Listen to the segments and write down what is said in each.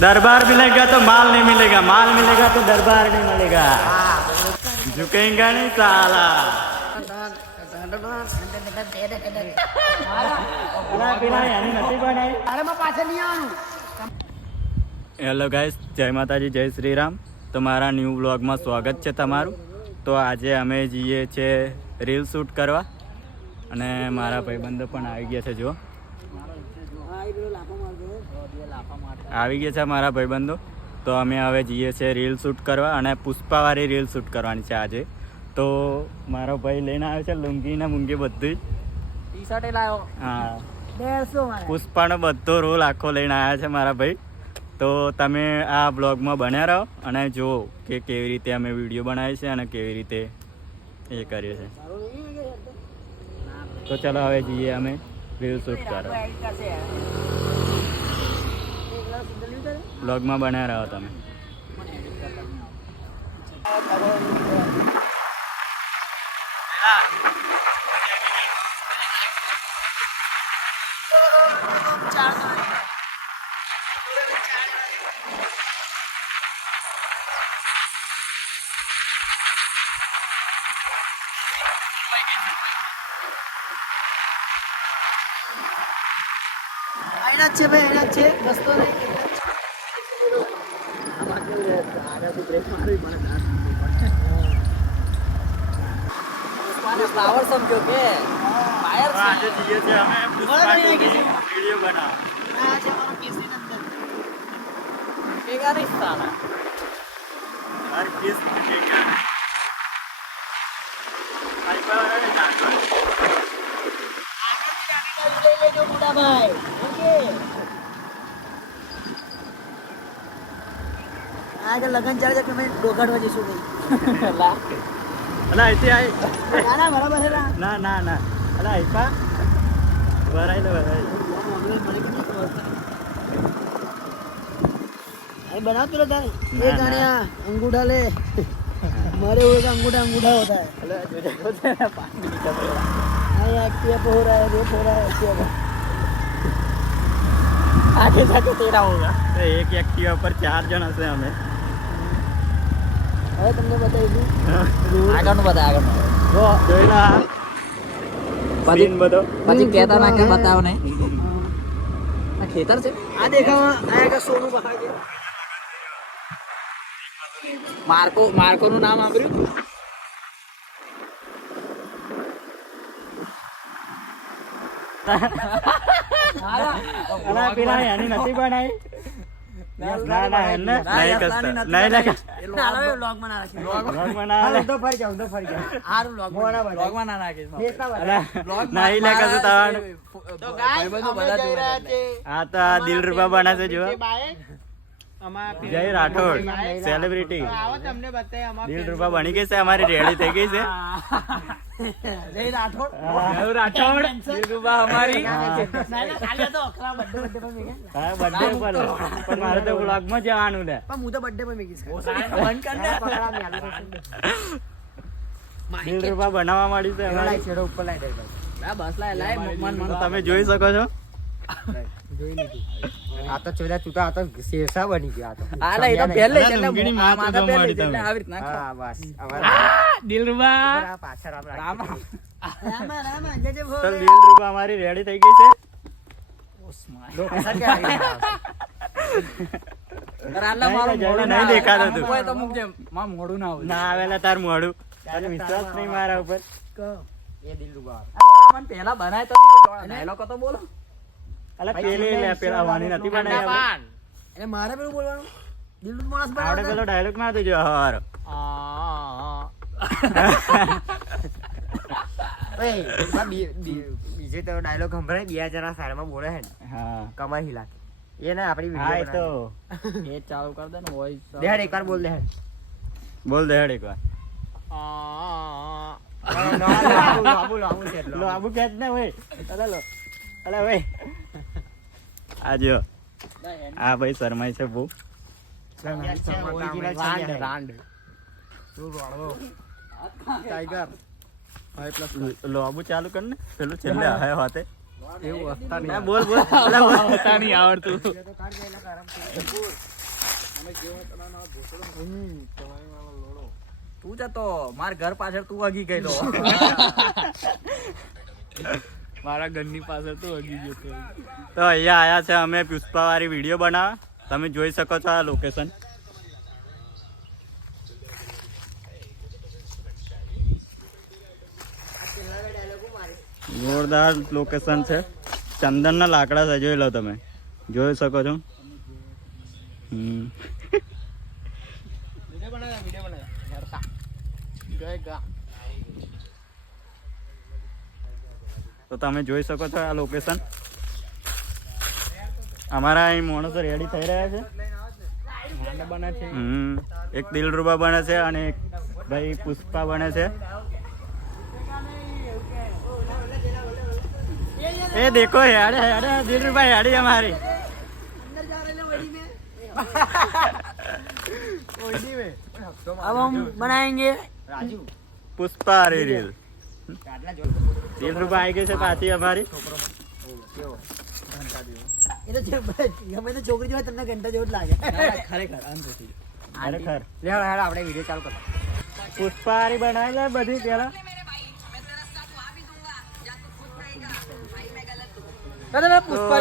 दरबार मिलेगा तो माल नहीं मिलेगा, माल मिलेगा तो दरबार नहीं मिलेगा। झुकेगा नहीं साला। હેલો ગાઈસ, જય માતાજી, જય શ્રી રામ. તમારા ન્યૂ બ્લોગમાં સ્વાગત છે તમારું. તો આજે અમે જઈએ છીએ રીલ શૂટ કરવા અને મારા ભાઈબંધો પણ આવી ગયા છે. જો આવી ગયા છે મારા ભાઈબંધો. તો અમે હવે જઈએ છીએ રીલ શૂટ કરવા અને પુષ્પાવાળી રીલ શૂટ કરવાની છે આજે. તો મારો ભાઈ લઈને આવ્યો છે લુંગી ને મુંગી બધું ટી શર્ટ લાવ્યો. હા, પુષ્પાનો બધો રોલ આખો લઈને આવ્યા છે મારા ભાઈ. તો તમે આ બ્લોગમાં બન્યા રહો અને જુઓ કે કેવી રીતે અમે વિડીયો બનાવીએ છીએ અને કેવી રીતે એ કરીએ છીએ. તો ચલો હવે જઈએ અમે રીલ શૂટ કરવા. બ્લોગમાં બન્યા રહો તમે. એના છે ભાઈ, એના છે રસ્તો નહીં. ફ્લાવર સમજો કે ફાયર આજે જઈએ છીએ અમે વિડીયો બનાવવા. આ છે મારો કેસરી નંદન. ભેગા નહીં સાલા. હર કેસ ભેગા. લગન ચાલે છે કે મેં ડોકાડવા જઈશું ભાઈ. અલા અહીંથી આય. ના બરાબર છે. ના ના ના, અલા આઈપા ભરાઈ લે ભરાઈ. बनाते रहता है ये गाड़ियाँ अंगूठा ले मरे हुए का अंगूठा अंगूठा होता है. एक्टिवा पे हो रहा है, रेप हो रहा है एक्टिवा का. आगे जाके तेरा होगा. एक एक्टिवा पर 4 जण હશે અમે. હવે તમને બતાવીશું આગળનું બધા આગળનું જોઈ લા પછી બધો પછી કહેતા ના કે બતાવો નહીં. આ ખેતર છે. આ દેખાવા આયા સોનું પહાડ છે. માર્કો નું નામ સાંભળ્યું? પેલા એની નથી બનાવી. ના ના એને નહીં કરતા. નહીં લગા વ્લોગ માં ના રાખી. વ્લોગ માં ના લે. તો ફરી જાવ હારું વ્લોગ માં ના રાખીશ. નહીં લે કશું થવાનું. તો ગાઈસ અમે જઈ રહ્યા છે. આ તો આ દિલરૂબા બનાશે. જો જય રાઠોડ સેલિબ્રિટી દિલરૂબા બની ગઈ છે, અમારી રેડી થઈ ગઈ છે. રાઠોડ દિલરૂબા અમારી. બર્થડે પર પણ મારે તો વ્લોગમાં જવાનું લે. પણ હું તો બર્થડે પર મેકીશ. દિલરૂબા બનાવવા માંડી છે અમારી. છેડો ઉપર લાઈ દે. બસ લાય તો તમે જોઈ શકો છો. જોઈ લીધું. આ તો ચોલા તું તો આ તો શેરસા બની ગયો. આ તો આ એ તો પહેલે જ લુંગીની માથા તો મારી તમે. આવી રીતના હા બસ દિલરૂબા પાછળ રામ જય જય તો દિલરૂબા અમારી રેડી થઈ ગઈ છે. નહીં દેખાતું તું. મોડું ના ના આવેલા તાર મોડું. તને વિશ્વાસ નહીં મારા ઉપર. એ દિલરૂબા મને પેલા બનાય તો ડાયલોગ તો બોલો. અલા પેલી લે પેલા વાની નથી બનાવી. એટલે મારે પેલું બોલવાનું દિલરૂબા માણસ આવડે બનાવતા. પેલો ડાયલોગ મારતો જો હારો. બીજે તો ડાયલોગ સંભળાય 2 જણા સારામાં બોલે છે ને હા કમર હિલા એ ના આપણી હા એ તો એ ચાલુ કર દે ને વોઇસ. દેહાડ એકવાર બોલ દે. બોલ દે હેડ એકવાર. લો આબુ કેત ને ઓય. અલા લો અલા ઓય. આ જો આ ભાઈ શરમાય છે બહુ. રાંડ ટાઈગર લો આબુ ચાલુ કર ને પેલું છેલ્લે હે હોતે. એવું હસતા નહીં ના, બોલ બોલ અલા, બોલ. હસતા નહીં આવડતું તું જતો માર ઘર પાછળ તું હગી ગયેલો મારા ઘરની પાછળ તું હગી ગયો તો. તો અહીંયા આયા છે અમે પુષ્પાવાળી વિડીયો બનાવવા. તમે જોઈ શકો છો આ લોકેશન. જોરદાર લોકેશન છે. ચંદનના લાકડા છે, જોઈ લો તમે, જોઈ શકો છો. તો તમે જોઈ શકો છો આ લોકેશન. અમારા અહીં માણસો રેડી થઈ રહ્યા છે. એક દિલરુબા બને છે અને એક ભાઈ પુષ્પા બને છે. એ દેખો હેડે હેડે દિલરુબા હેડી અમારી. अब हम बनाएंगे પુષ્પા રીલ. દિલરુબા આવી ગઈ છે પાછી અમારી. એ તો ગમે તો છોકરી જોડે તમને ઘંટા જેવું જ લાગે ખરેખર અંતથી ખરેખર આપણે વિડીયો ચાલુ કરો. પુષ્પારી બનાવી લે બધી પેલા.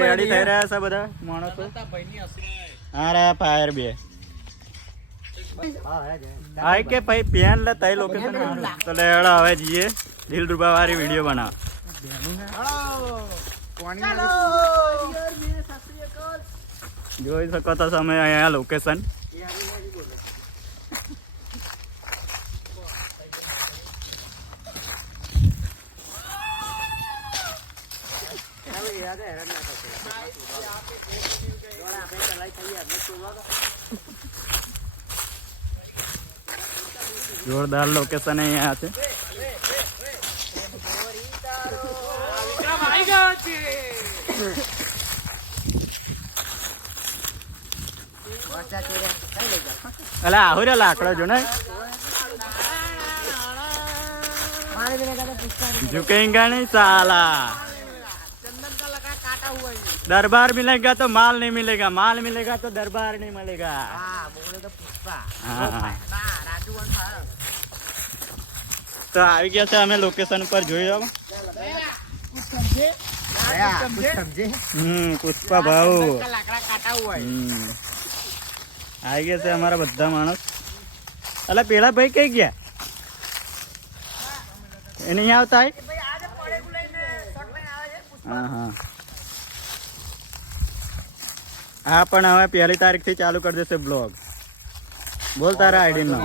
રેડી થઈ રહ્યા છે બધા માણસો. હા રે ફાયર બે આય કે ભાઈ પેન લે તઈ લોકેશન. તો લેડો હવે જઈએ દિલરુબા વાળી વિડીયો બનાવ. જોઈ શકો તો તમે અહીંયા લોકેશન. જોરદાર લોકેશન અહીંયા છે. અલા આહુરે લાકડો જો ને झुकेगा नहीं साला. दरबार मिलेगा तो माल नहीं मिलेगा, माल मिलेगा तो दरबार नहीं मिलेगा. हाँ. તો આવી ગયા છે અમે લોકેશન પર જોઈ જાવ. પુષ્પા ભાવ આવી ગયા છે અમારા બધા માણસ. અલા પેલા ભાઈ કઈ ગયા? એ નહીં આવતા. હા હા હા, પણ હવે 1 તારીખથી ચાલુ કરી દેશે બ્લોગ. બોલ તારા આઈડી નો.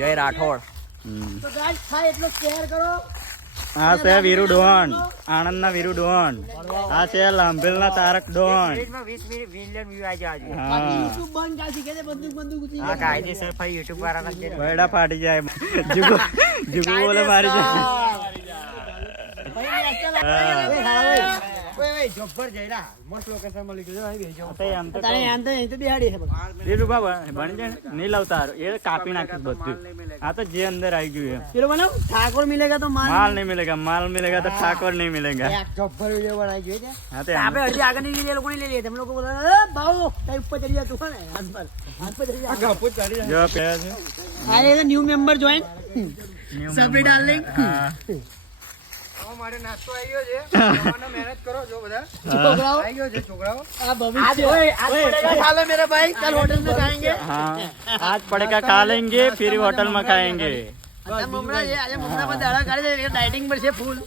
જય રાઠોડ. તો ગાઈસ થાય એટલો શેર કરો. આ છે વીરુ ડોન, આણંદ ના વીરુ ડોન. આ છે લાંભેલ ના તારક ડોન. 20 મિલિયન વ્યૂ આવી જાય. હા YouTube બંધ કાઢી કે બંદૂક આ કાયદેસર ભાઈ YouTube વાળાના બરડા ફાટી જાય. જુગુ જુગુ બોલે મારી જાય. જબ્બર જયરા મસ્ત લોકેશન મળી ગયું. નહીં લાવતા એ કાપી નાખીશ બધું. આ તો જે અંદર આવી ગયું ચલો બનાવ. ઠાકોર મિલેગા તો માલ નહીં મિલેગા, માલ મિલેગા તો ઠાકોર નહીં મિલેગા. જબ્બર વિડિયો બનાવી જોઈએ છે. હા તે આપણે હજી આગળ ની લીધે લોકોને લઈ લઈએ. તમે લોકો બોલો ભાવ કઈ ઉપર ચડી જતું હોય ને હાથ પર ચડી જાય. જો પહેલા છે આ એ new member join Sabari darling. મારે નાસ્તો આવી ગયો છે. જવાનો મહેનત કરો જો બધા. છોકરાઓ આવી ગયો છે છોકરાઓ. આ ભવિષ્ય आज पड़ेगा खा लो मेरे भाई, कल होटल में खाएंगे. हाँ आज पड़ेगा खा लेंगे फिर होटल में खाएंगे. મમરા છે આજે મમરા પર દાડા કાઢે છે ડાયટિંગ પર છે ફૂલ.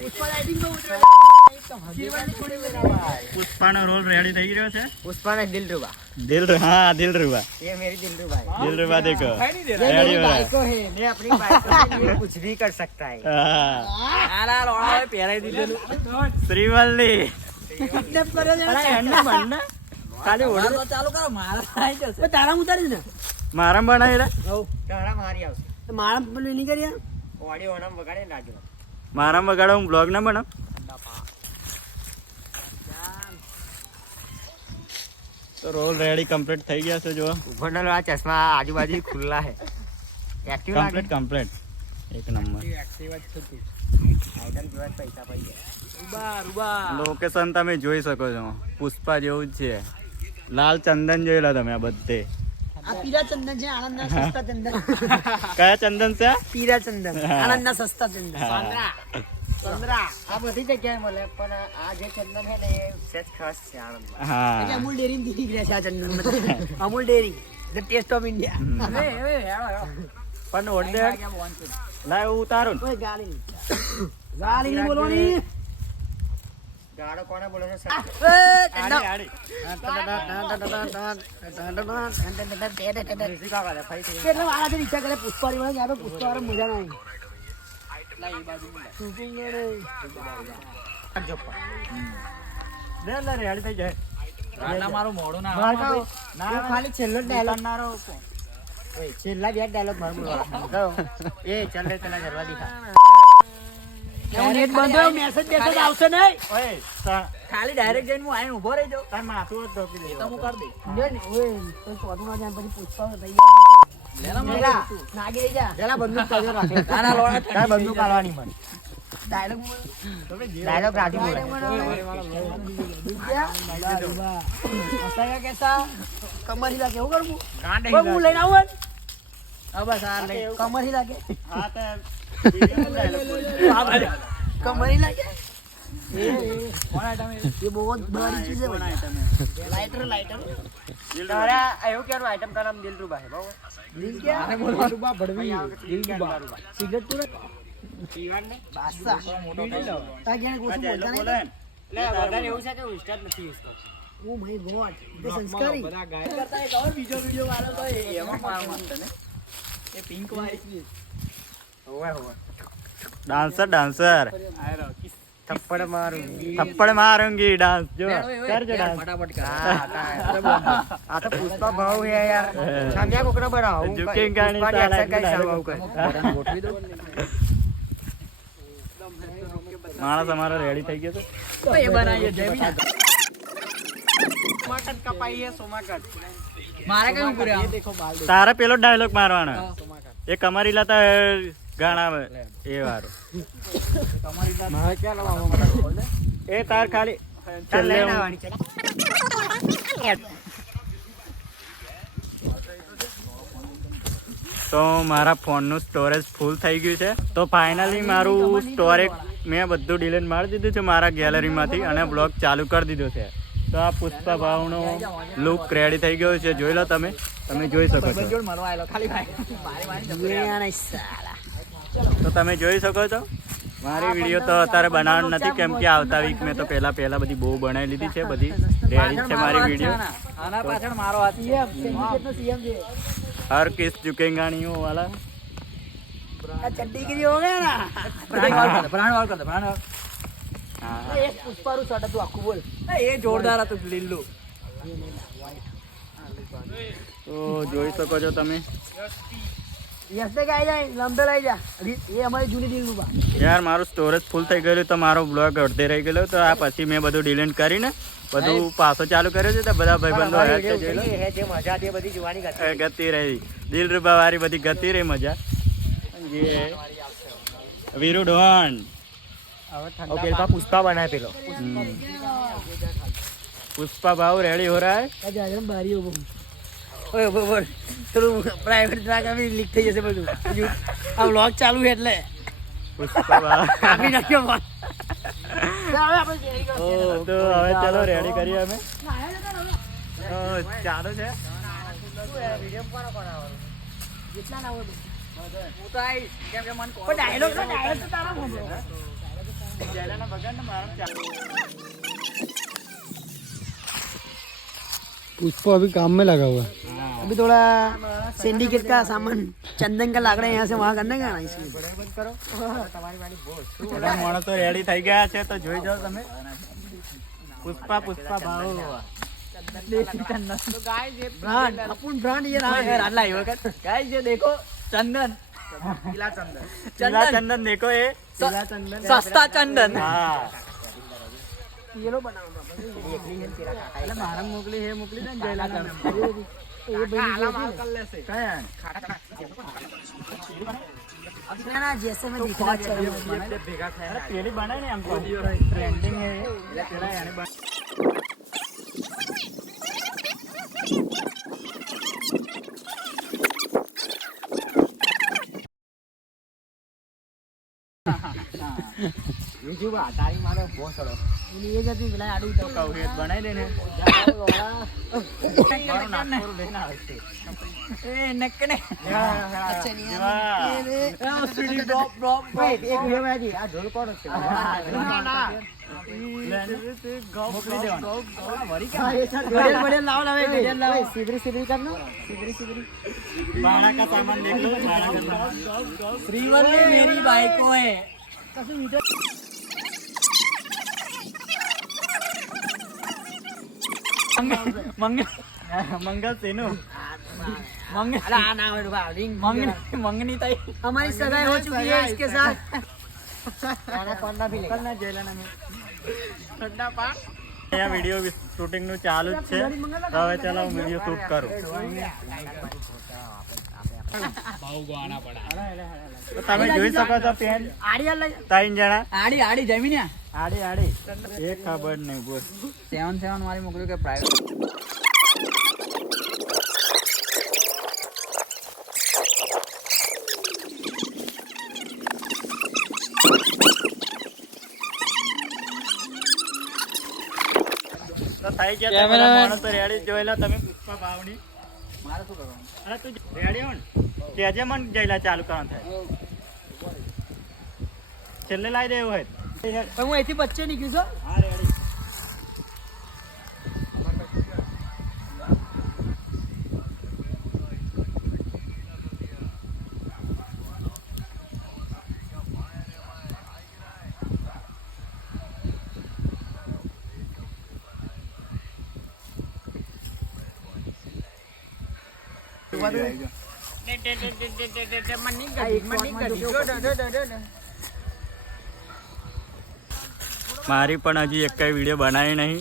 પુષ્પા ડાયટિંગ પર ઉતરે. શિવાની છોડી મેરા ભાઈ. પુષ્પાનો રોલ રેડી થઈ ગયો છે. પુષ્પા ને દિલરુબા. हाँ दिलरुबा. ये मेरी दिलरुबा है. दिलरुबा देखो ये रेडी मेरी हो रहा है. बाइको है. ये अपनी बाइक के लिए कुछ भी कर सकता है. हाँ. આલા રોણા પહેરાઈ દીધેલું. શ્રીવલ્લી કિડનેપ કર્યો છે. ખાલી ઓર્ડર ચાલુ કરો મારા આવી જશે. તારા ઉતારી ને મારામ બનાવી રે. તારા મારી આવશે. મારા પેલું નહીં કર્યા. ઓડિયો ઓનમ વગાડે નાજો. મારામ વગાડો હું બ્લોગ ના બનાવ. તો રોલ રેડી કમ્પ્લીટ થઈ ગયા છે. જો ઉભરનો આ ચશ્મા આજુબાજુ ખુલ્લા है. એક્ટિવ લાગે. કમ્પ્લીટ એક નંબર. એક્ટિવ જ છે તું. આઈટમ જોવા પૈસા પડી ગયા. લોકેશન તમે જોઈ શકો છો, પુષ્પા જેવું જ છે. લાલ ચંદન જોઈ લો તમે આ બધે. આ પીરા ચંદન છે, આણંદના સસ્તા ચંદન. કયા ચંદન છે? પીરા ચંદન, આણંદના સસ્તા ચંદન. ચંદ્રા આ બધી જગ્યાએ મળે, પણ આ જે ચંદન છે ને એ સેજ ખાસ છે આણંદમાં. એટલે હા અમૂલ ડેરી દીધી ગયા છે આ Chandan. Amul dairy, the taste of India. પણ ઓર્ડર લાવ ઉતારું. ઓય ગાલી નહીં બોલવાની. ગાળો કોને બોલે છે? કેટલા વાળાથી ઈચ્છા કરે પુષ્પારી વાળા, યાર પુષ્પા વાળા મજા ના ખાલી છેલ્લો ડાયલોગ છેલ્લા બે ડાયલોગ મારું બોલવાનો. એ ચાલ રે પેલા ઘરવા દીખા આવી. નેટ બંધ હોય, મેસેજ બેસેજ આવશે નહીં. ખાલી ડાયરેક્ટ જઈને હું આઈને ઊભો રહી જાઉં. તાર માથું જ ઢોકી દે તો હું કરી દે. કોઈ ચોથું ના જાય પછી પુષ્પા તૈયાર નાગી રહી જા. પેલા બંદૂક કાઢો રાખે. નાના લોડા તાર બંદૂક કાઢવાની મને. ડાયલોગ ડાયલોગ રાજી બોલે. કેસા કમર હિલા કેવું કરવું? કાંડે હું લઈને આવું હા બસ આ લઈ કમર હિલા કે કમર હિલા કે ये बहुत बड़ी चीज है लाइटर लाइटर તારા એવું કેવાનું આઈટમ કા નામ દિલરુબા હે બાબુ. दिल क्या दिलरुबा भड़वी दिलरुबा सिगरेट तो પીવાન ને बादशाह ता क्या कुछ बोलता नहीं લે વગર એવું છે કે હું સ્ટાર્ટ નથી યુઝ કરતો. ओ माय गॉड ये संस्कारी करता है और वीडियो वाला तो એમાં મારું મત ને ये पिंक वाइट હોવે હોવે ડાન્સર ડાન્સર થપ્પડ મારું થપ્પડ માरूंगी ડાન્સ જો કરજો ડાન્સ. ફટાફટ કર. આ તો પુષ્પા ભાવ હે યાર. સામ્યા કોકરા બનાવો. ઝુકેગા નહીં પુષ્પાની સાલા action કઈ સાવ આવું કરે. ગોઠવી દો માણસ અમારો રેડી થઈ ગયો છે. તો એ બનાવીએ જેવી સોમાકટ કપાઈ હે સોમાકટ. મારે કયું પૂરે આમ તારે પેલો ડાયલોગ મારવાનો એ કમરી લાતા ગાણા એ વારો મારે ક્યાં લાવવા એ તાર ખાલી ચાલ છેલ્લે લઈને હું- આવવાની છે. તો મારા ફોનનું સ્ટોરેજ ફૂલ થઈ ગયું છે. તો ફાઇનલી મારું સ્ટોરેજ મેં બધું ડિલીટ મારી દીધું છે મારા ગેલેરીમાંથી અને બ્લોગ ચાલુ કરી દીધો છે. તો આ પુષ્પા ભાવનો લુક રેડી થઈ ગયો છે, જોઈ લો તમે જોઈ શકો છો. મળવા આવેલો ખાલી ભાઈ સાલા તો તમે જોઈ શકો છો મારી વિડીયો તો અત્યારે બનાવવાનું નથી કેમ કે આવતા વીક મેં તો પહેલા બધી બહુ બનાવી લીધી છે, બધી રેડી છે મારી વિડીયો. આના પાછળ મારો હાથ સીએમ સિન્ડિકેટનો સીએમ છે હર કિસ ઝુકેગા નહીં હો વાલા. આ ચड्डी के हो गया ना प्राण वाल कर दे प्राण वाल હા एक पुष्पारू शॉट હતું આખું બોલ એ જોરદાર હતું લીલું. તો જોઈ શકો છો તમે. यस पे गाय जाए लंबे लाई जा ये हमारी जूनी दिलरुबा યાર મારું સ્ટોરેજ ફૂલ થઈ ગયેલું તો મારો બ્લોગ અડધે રહી ગયેલો. તો આ પછી મેં બધું ડિલીટ કરીને બધું પાછો ચાલુ કર્યો છે. તો બધા ભાઈબંધો હે છે જોઈ લો. હે જે મજા હતી એ બધી જોવાની ગતિ. એ ગતિ રહી દિલરુબા વાળી બધી ગતિ રહી મજા. જે વીરુ ડોન और पेलपा पुष्पा बना है पेलो. पुष्पा भाव रेडी हो रहा है. આજે આગળ બારી ઉભો ઓય બોલ થોડું પ્રાઇવેટ ટ્રેક આવી લીક થઈ જશે બધું આ વ્લોગ ચાલુ છે એટલે पुष्पा भाव કાપી નાખ્યો ફોન હવે આપણે કેરી કરો તો હવે ચાલો રેડી કરીએ અમે. તો ચાલુ છે. જેટલા ના હોય હું તો આઈ કેમ કે મન પણ ડાયલોગ તો તારા સાંભળો જેલાના બગાડ ને મારા ચાલુ. पुष्पा अभी काम में लगा हुआ है. अभी थोड़ा सिंडिकेट का सामान चंदन का लाकड़ा यहाँ से वहाँ करने का ना इसलिए બધા માણસો રેડી થઈ ગયા છે તો જોઈ જાઓ તમે. પુષ્પા ભાવ ब्रांड अपन ब्रांड ये रहा है अल्लाह यो कर गाइस ये देखो चंदन पीला चंदन પીલા ચંદન દેખો એ પીલા ચંદન सस्ता चंदन હા ये लो बनाऊंगा એટલે મારા મોકલી હે મોકલી દે ને જેલાના ये भाई आला माल कर ले से કયા ना ना जैसे मैं दिख रहा चल ભેગા થાય અરે પેલી બનાય ને આમ તો ટ્રેન્ડિંગ હે એટલે પેલા એને બીજું બા તારી મારો ભોસડો ये जति बिना आडू तो કવરેજ બનાવી દે ને મારું નાખોરું લઈને આવે છે ए नकने अच्छा नहीं વાહ. स्पीड ड्रॉप ड्रॉप એક વિડિયો માં જી આ ઢોલ કોણ છે મોકલી દેવાનું. गड़ियल गड़ियल लाओ लावे गड़ियल लाओ સિબરી સિબરી કરનો बाणा का सामान देख लो बाणा का सामान श्रीवर में मेरी बाइक को है મંગલ સેનું अरे आना है रुपा रिंग મંગની તાઈ हमारी सगाई हो चुकी है इसके साथ આના કોણના ભી લે કલના જેલાના મે ઠંડા પા આ વિડિયો શૂટિંગ નું ચાલુ જ છે તો હવે ચાલો હું વિડિયો શૂટ કરું તો તમે જોઈ શકો છો પેન आड़िया लग 3 જણા आड़ी आड़ी जमीन है આડી આડી એ ખબર નહીં બોલ 7 મારી મોકલ્યું કે પ્રાઇવેટ તો થઈ ગયા તમે માણસ તો રેડી જોઈ લો તમે પુષ્પા ભાવની મારે શું કરવાનું અરે તું રેડી હો ને કેજે મન જઈલા ચાલુ કરવાનું થાય છેલ્લે લાવી દે એવું હોય પણ હું અહીંથી બચ્ચે નીકળી છું હા રેડી મારી પણ હજી એક કઈ વિડીયો બનાવી નહીં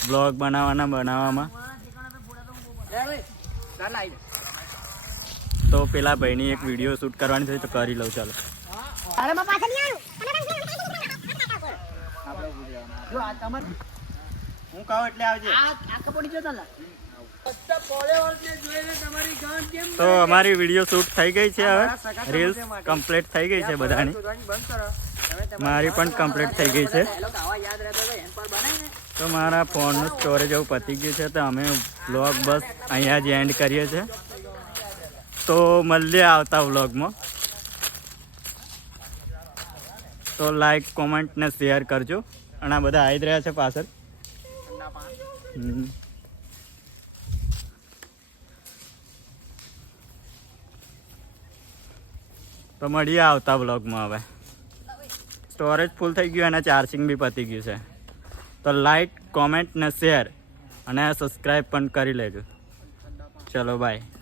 બ્લોગ બનાવવામાં તો પેલા ભાઈની એક વિડીયો શૂટ કરવાની થઈ તો કરી લઉં ચાલો હું કહું એટલે આવજે તો અમારી વિડીયો શૂટ થઈ ગઈ છે હવે રીલ્સ કમ્પ્લીટ થઈ ગઈ છે બધાની મારી પણ કમ્પ્લીટ થઈ ગઈ છે તો મારા ફોનનું સ્ટોરેજ એવું પતી ગયું છે તો અમે વ્લોગ બસ અહીંયા જ એન્ડ કરીએ છીએ તો મળીએ આવતા વ્લોગમાં તો લાઈક કોમેન્ટ ને શેર કરજો અને આ બધા આવી જ રહ્યા છે પાછળ તો મળીએ આવતા વ્લોગમાં હવે સ્ટોરેજ ફૂલ થઈ ગયું અને ચાર્જિંગ બી પતી ગયું છે તો લાઈક કોમેન્ટ ને શેર અને સબસ્ક્રાઈબ પણ કરી લેજો ચલો બાય